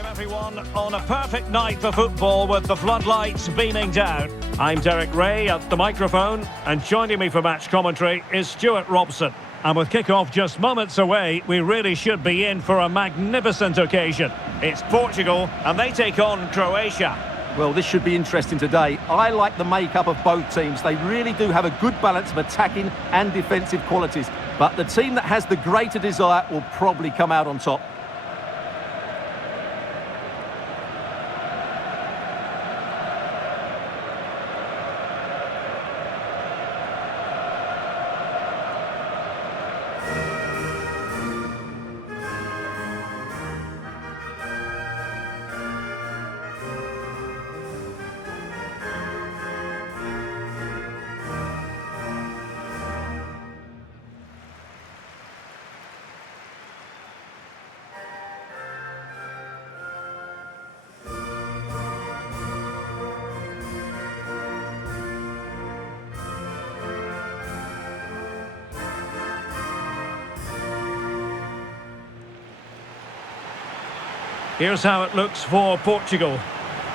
Welcome everyone on a perfect night for football with the floodlights beaming down. I'm Derek Ray at the microphone, and joining me for match commentary is Stuart Robson. And with kick-off just moments away, we really should be in for a magnificent occasion. It's Portugal, and they take on Croatia. Well, this should be interesting today. I like the makeup of both teams. They really do have a good balance of attacking and defensive qualities. But the team that has the greater desire will probably come out on top. Here's how it looks for Portugal.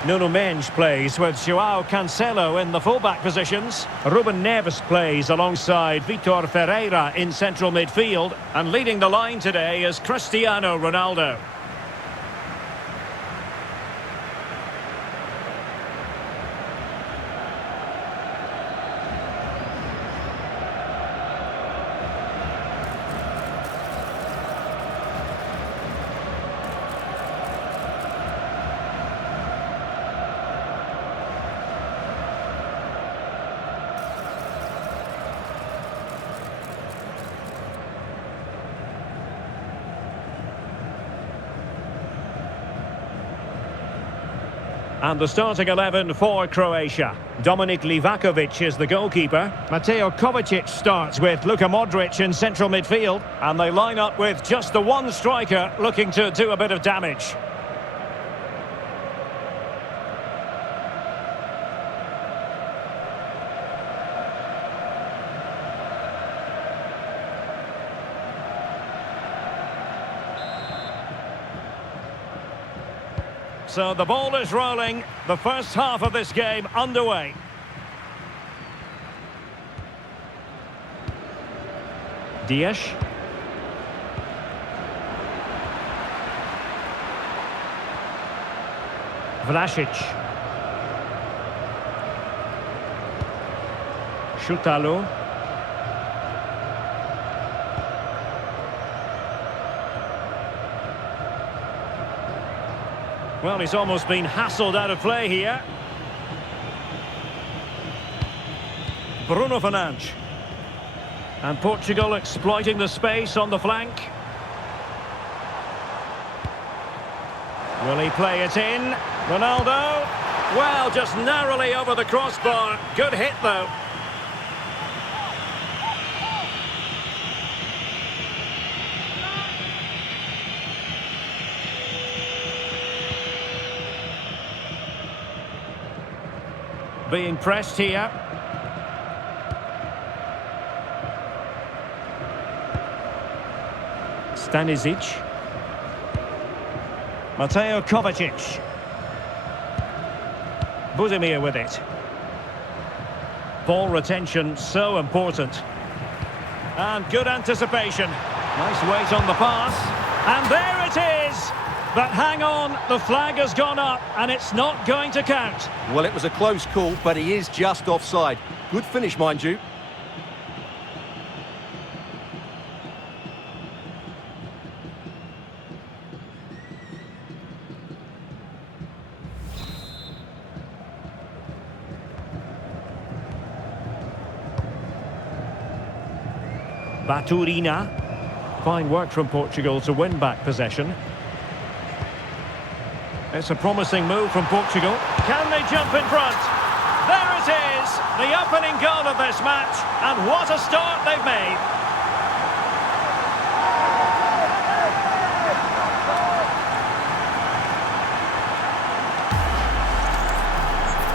Nuno Mendes plays with João Cancelo in the fullback positions. Ruben Neves plays alongside Vitor Ferreira in central midfield. And leading the line today is Cristiano Ronaldo. And the starting 11 for Croatia. Dominik Livakovic is the goalkeeper. Mateo Kovacic starts with Luka Modric in central midfield. And they line up with just the one striker looking to do a bit of damage. So the ball is rolling, the first half of this game underway. Dias. Vlasic. Šutalo. Well, he's almost been hassled out of play here. Bruno Fernandes. And Portugal exploiting the space on the flank. Will he play it in? Ronaldo. Well, just narrowly over the crossbar. Good hit, though. Being pressed here. Stanisic. Mateo Kovacic. Budimir with it. Ball retention so important. And good anticipation. Nice weight on the pass. And there it is! But hang on, the flag has gone up and it's not going to count. Well, it was a close call, but he is just offside. Good finish, mind you. Baturina. Fine work from Portugal to win back possession. It's a promising move from Portugal. Can they jump in front? There it is, the opening goal of this match, and what a start they've made.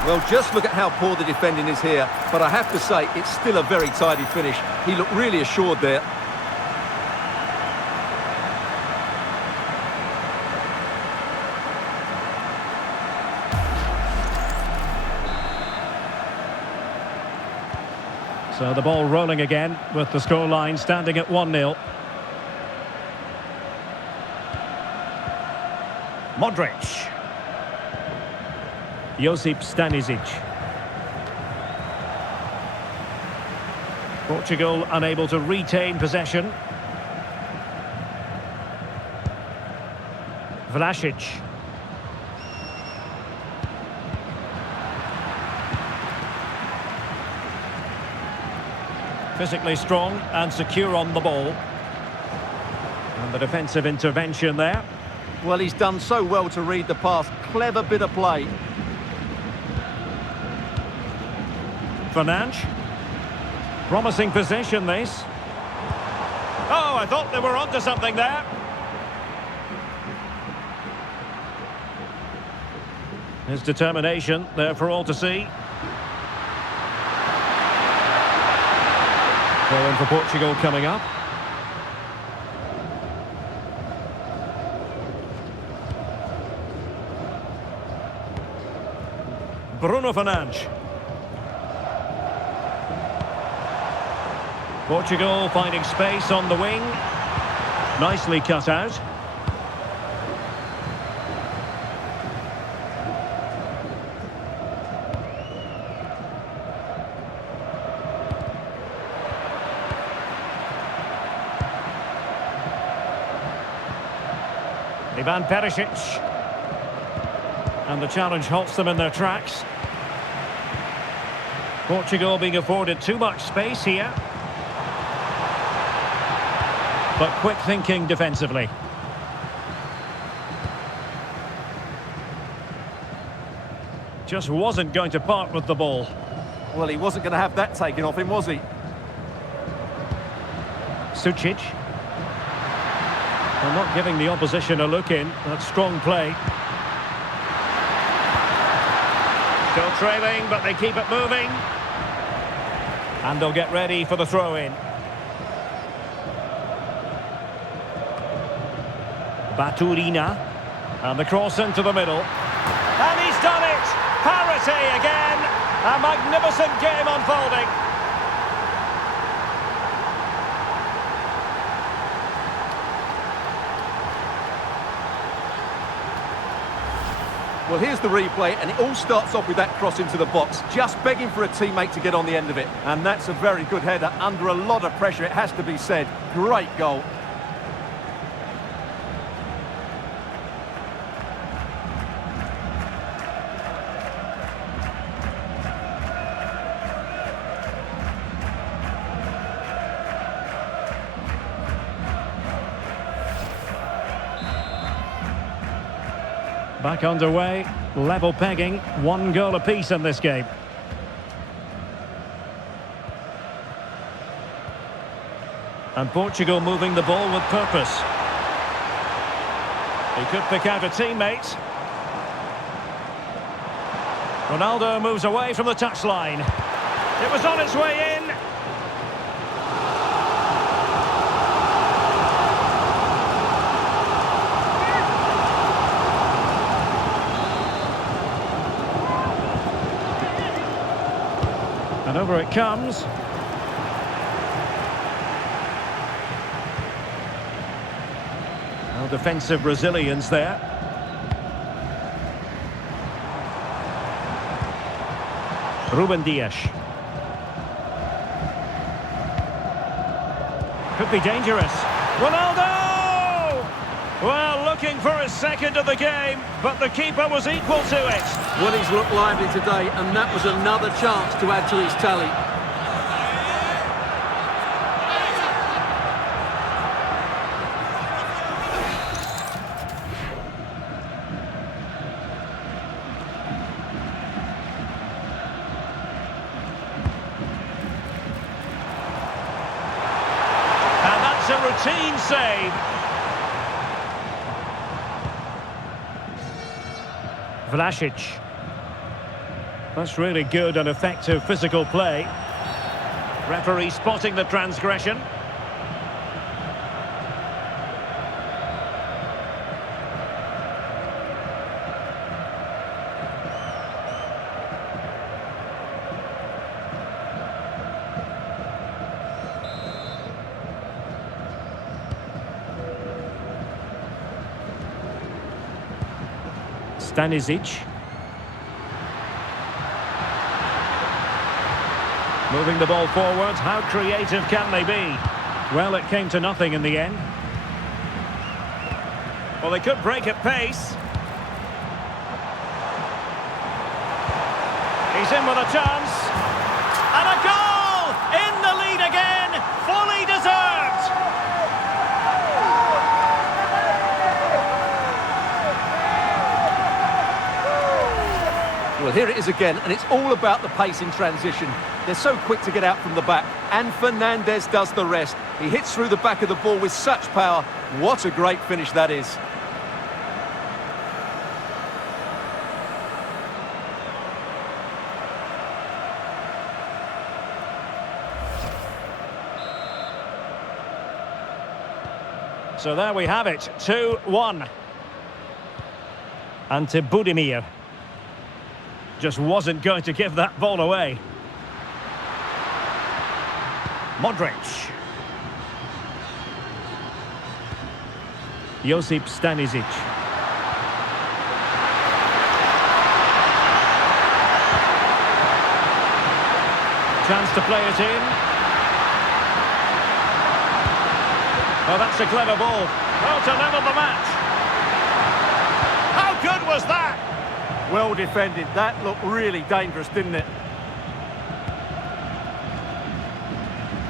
Well, just look at how poor the defending is here, but I have to say, it's still a very tidy finish. He looked really assured there. So the ball rolling again with the scoreline standing at 1-0. Modric. Josip Stanisic. Portugal unable to retain possession. Vlasic. Physically strong and secure on the ball. And the defensive intervention there. Well, he's done so well to read the pass. Clever bit of play. Fernandes. Promising position, this. Oh, I thought they were onto something there. His determination there for all to see. Throw in for Portugal coming up. Bruno Fernandes. Portugal finding space on the wing. Nicely cut out. Ivan Perisic. And the challenge halts them in their tracks. Portugal being afforded too much space here. But quick thinking defensively. Just wasn't going to part with the ball. Well, he wasn't going to have that taken off him, was he? Sucic. They're not giving the opposition a look in. That's strong play. Still trailing, but they keep it moving. And they'll get ready for the throw-in. Baturina. And the cross into the middle. And he's done it! Parity again! A magnificent game unfolding. Well, here's the replay, and it all starts off with that cross into the box, just begging for a teammate to get on the end of it. And that's a very good header, under a lot of pressure, it has to be said. Great goal. Back underway, level pegging, 1 goal apiece in this game. And Portugal moving the ball with purpose. He could pick out a teammate. Ronaldo moves away from the touchline. It was on its way in. And over it comes. Well, defensive resilience there. Ruben Dias. Could be dangerous. Ronaldo! Well, looking for his second of the game, but the keeper was equal to it. Well, he's looked lively today, and that was another chance to add to his tally. And that's a routine save. Vlasic. That's really good and effective physical play. Referee spotting the transgression. Stanisic. Moving the ball forward. How creative can they be? Well, it came to nothing in the end. Well, they could break at pace. He's in with a chance. And a goal! In the lead again! Fully deserved! Well, here it is again, and it's all about the pace in transition. They're so quick to get out from the back, and Fernandes does the rest. He hits through the back of the ball with such power. What a great finish that is. So there we have it, 2-1. Ante Budimir just wasn't going to give that ball away. Modric. Josip Stanisic. Chance to play it in. Oh, that's a clever ball. Oh, to level the match. How good was that? Well defended. That looked really dangerous, didn't it?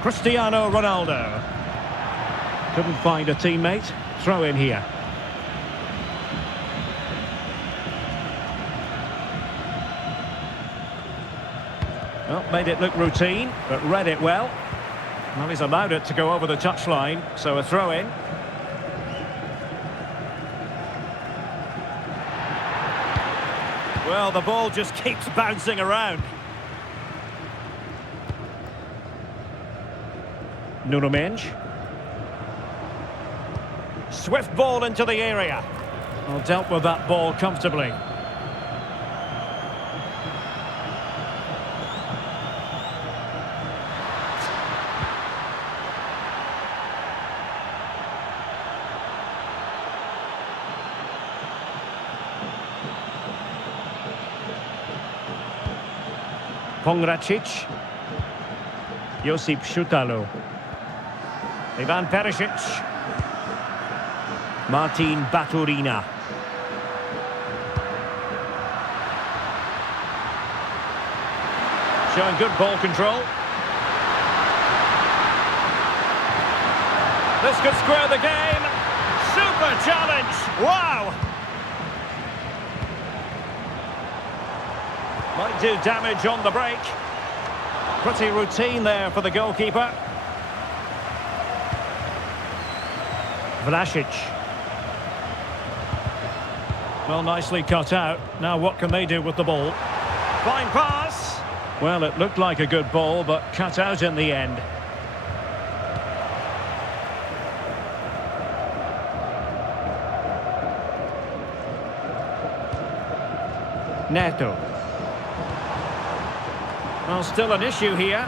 Cristiano Ronaldo. Couldn't find a teammate. Throw in here. Well, made it look routine, but read it well. Well, he's allowed it to go over the touchline, so a throw-in. Well, the ball just keeps bouncing around. Nuno Mendes. Swift ball into the area. Well, dealt with that ball comfortably. Pongracic. Josip Šutalo. Ivan Perisic. Martin Baturina. Showing good ball control. This could square the game. Super challenge. Wow. Might do damage on the break. Pretty routine there for the goalkeeper. Vlasic. Well, nicely cut out. Now what can they do with the ball? Fine pass. Well, it looked like a good ball, but cut out in the end. Neto. Well, still an issue here.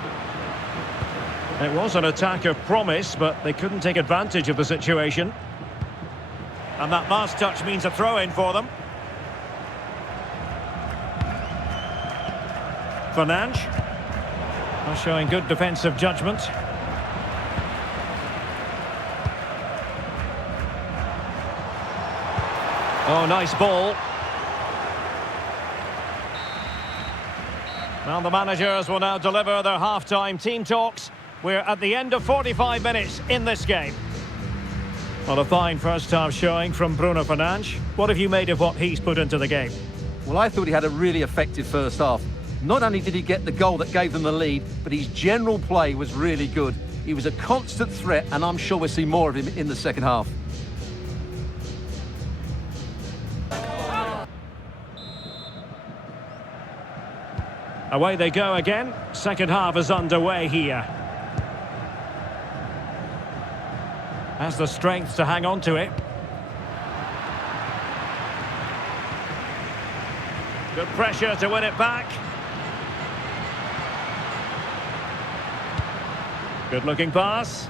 It was an attack of promise, but they couldn't take advantage of the situation. And that last touch means a throw-in for them. Fernandes. Well, showing good defensive judgment. Oh, nice ball. Well, the managers will now deliver their half-time team talks. We're at the end of 45 minutes in this game. Well, a fine first-half showing from Bruno Fernandes. What have you made of what he's put into the game? Well, I thought he had a really effective first half. Not only did he get the goal that gave them the lead, but his general play was really good. He was a constant threat, and I'm sure we'll see more of him in the second half. Away they go again. Second half is underway here. Has the strength to hang on to it. Good pressure to win it back. Good looking pass.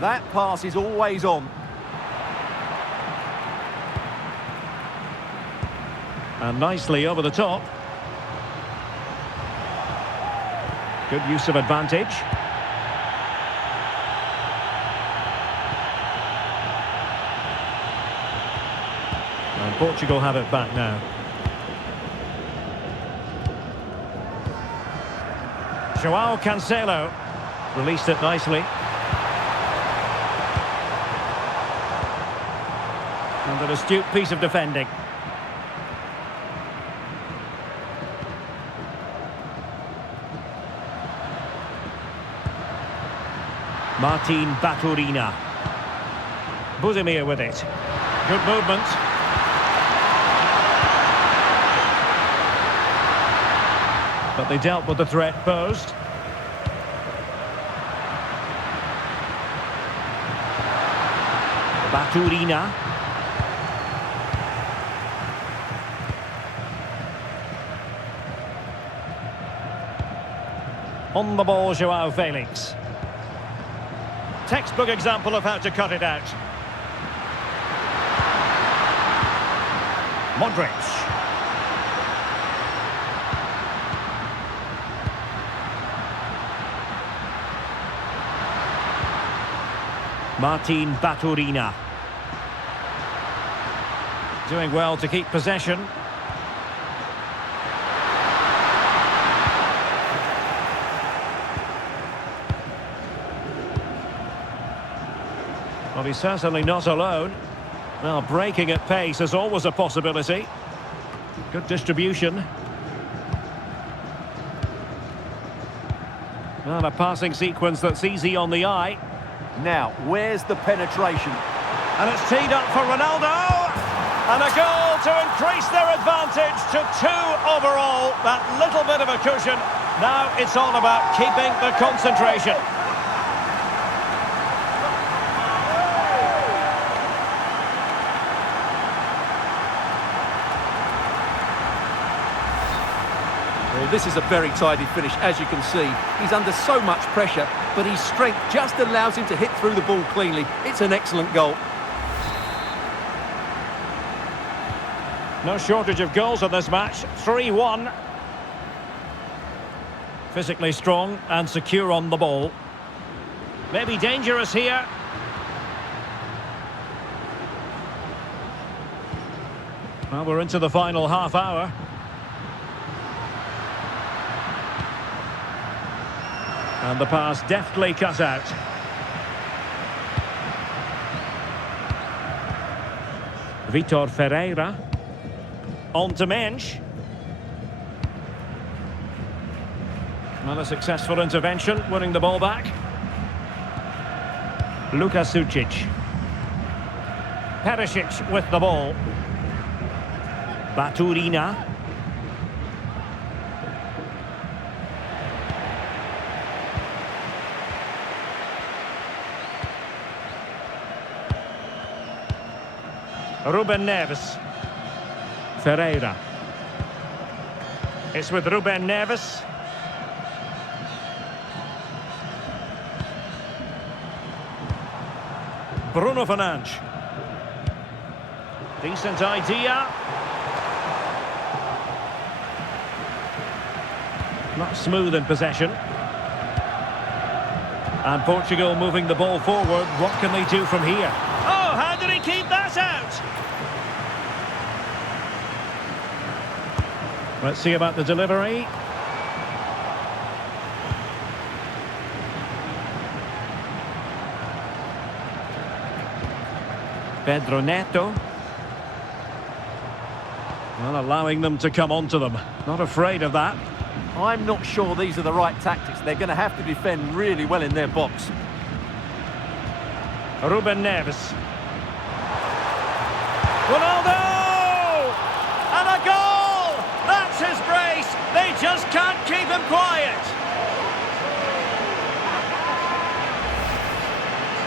That pass is always on. And nicely over the top. Good use of advantage. And Portugal have it back now. João Cancelo released it nicely. And an astute piece of defending. Martin Baturina. Buzimir with it. Good movement. But they dealt with the threat posed. Baturina. On the ball, João Felix. Textbook example of how to cut it out. Modric. Martin Baturina. Doing well to keep possession. Well, he's certainly not alone. Well, breaking at pace is always a possibility. Good distribution. Well, a passing sequence that's easy on the eye. Now, where's the penetration? And it's teed up for Ronaldo. And a goal to increase their advantage to 2 overall. That little bit of a cushion. Now it's all about keeping the concentration. Well, this is a very tidy finish, as you can see. He's under so much pressure, but his strength just allows him to hit through the ball cleanly. It's an excellent goal. No shortage of goals in this match. 3-1. Physically strong and secure on the ball. Maybe dangerous here. Well, we're into the final half hour. And the pass deftly cut out. Vitor Ferreira. On to Mensch. Well, a successful intervention, winning the ball back. Luka Sucic. Perisic with the ball. Baturina. Ruben Neves. Ferreira. It's with Ruben Neves. Bruno Fernandes. Decent idea. Not smooth in possession. And Portugal moving the ball forward. What can they do from here? Oh, how did he keep that out? Let's see about the delivery. Pedro Neto. Well, allowing them to come onto them. Not afraid of that. I'm not sure these are the right tactics. They're going to have to defend really well in their box. Ruben Neves. Ronaldo! And a goal! That's his brace. They just can't keep him quiet.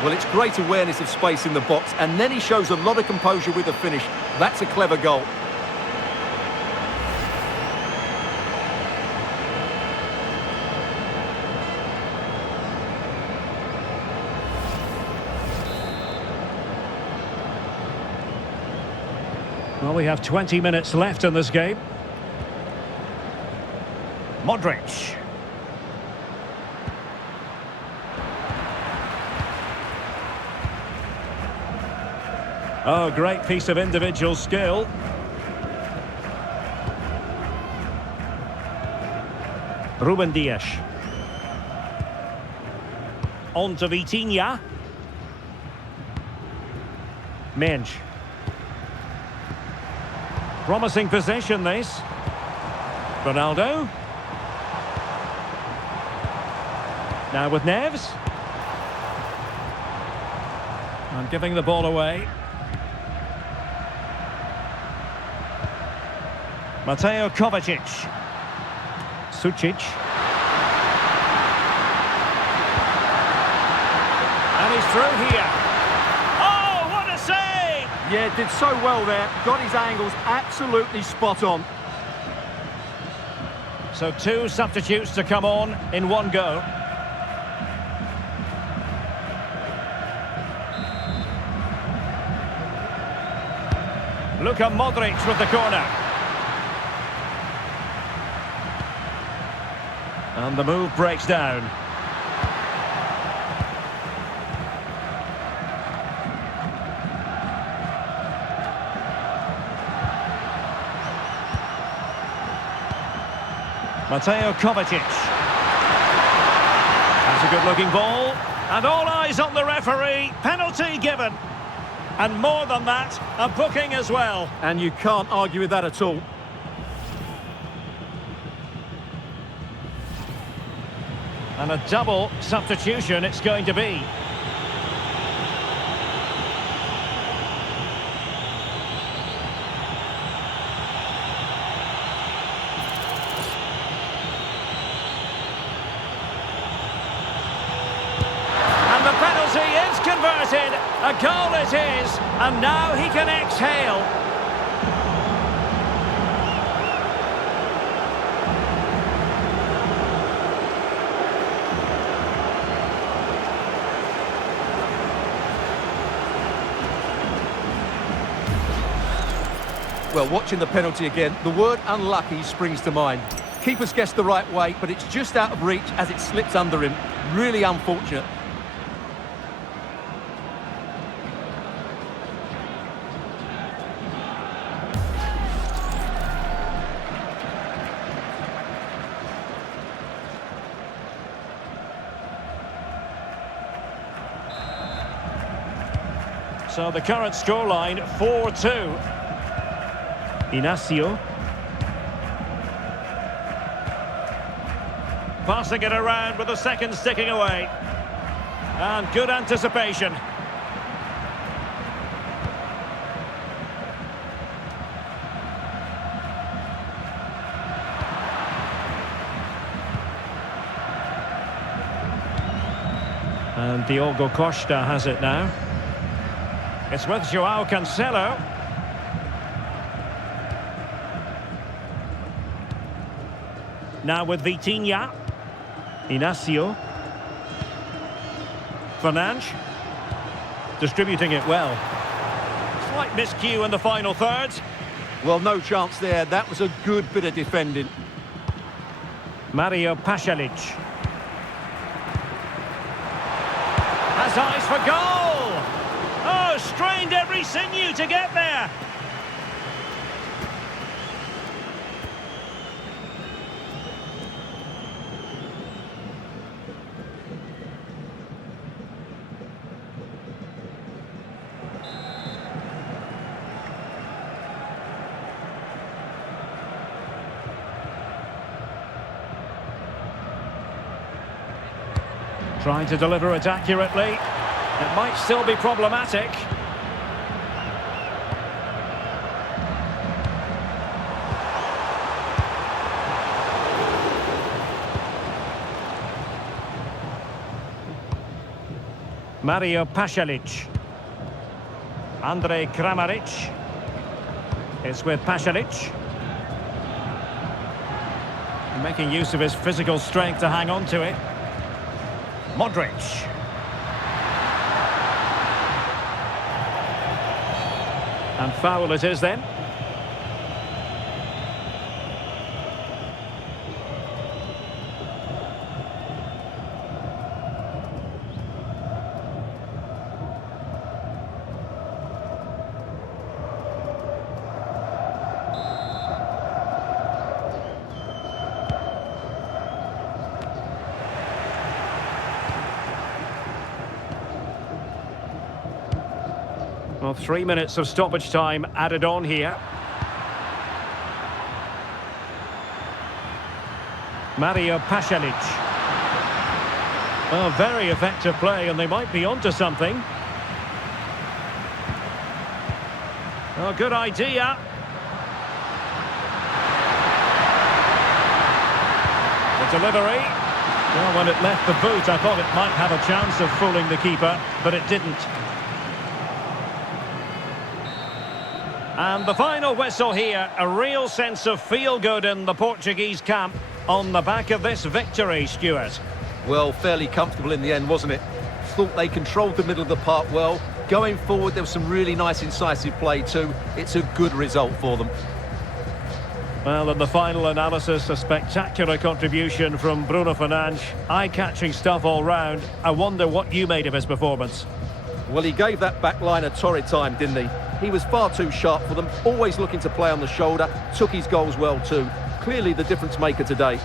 Well, it's great awareness of space in the box, and then he shows a lot of composure with the finish. That's a clever goal. Well, we have 20 minutes left in this game. Modric. Oh, great piece of individual skill. Ruben Dias. On to Vitinha. Mensch. Promising possession, this. Ronaldo. Now with Neves. And giving the ball away. Mateo Kovacic. Sucic. And he's through here. Oh, what a save! Yeah, did so well there. Got his angles absolutely spot on. So 2 substitutes to come on in one go. Luka Modric with the corner. And the move breaks down. Mateo Kovacic. That's a good-looking ball. And all eyes on the referee. Penalty given. And more than that, a booking as well. And you can't argue with that at all. And a double substitution it's going to be. And the penalty is converted. A goal it is. And now he can exhale. Well, watching the penalty again, the word unlucky springs to mind. Keeper's guessed the right way, but it's just out of reach as it slips under him. Really unfortunate. So the current scoreline, 4-2. Inacio. Passing it around with the second sticking away. And good anticipation. And Diogo Costa has it now. It's with João Cancelo. Now with Vitinha. Inacio. Fernandes. Distributing it well. Slight miscue in the final third. Well, no chance there. That was a good bit of defending. Mario Pasalic. Has eyes for goal! Oh, strained every sinew to get there. Trying to deliver it accurately. It might still be problematic. Mario Pasalic. Andrej Kramaric. It's with Pasalic. Making use of his physical strength to hang on to it. Modric. And foul it is then. Well, 3 minutes of stoppage time added on here. Mario Pasalic. Oh, very effective play, and they might be onto something. Oh, good idea. The delivery. Well, when it left the boot, I thought it might have a chance of fooling the keeper, but it didn't. And the final whistle here, a real sense of feel-good in the Portuguese camp on the back of this victory, Stuart. Well, fairly comfortable in the end, wasn't it? Thought they controlled the middle of the park well. Going forward, there was some really nice incisive play too. It's a good result for them. Well, in the final analysis, a spectacular contribution from Bruno Fernandes. Eye-catching stuff all round. I wonder what you made of his performance. Well, he gave that back line a torrid time, didn't he? He was far too sharp for them, always looking to play on the shoulder, took his goals well too. Clearly the difference maker today.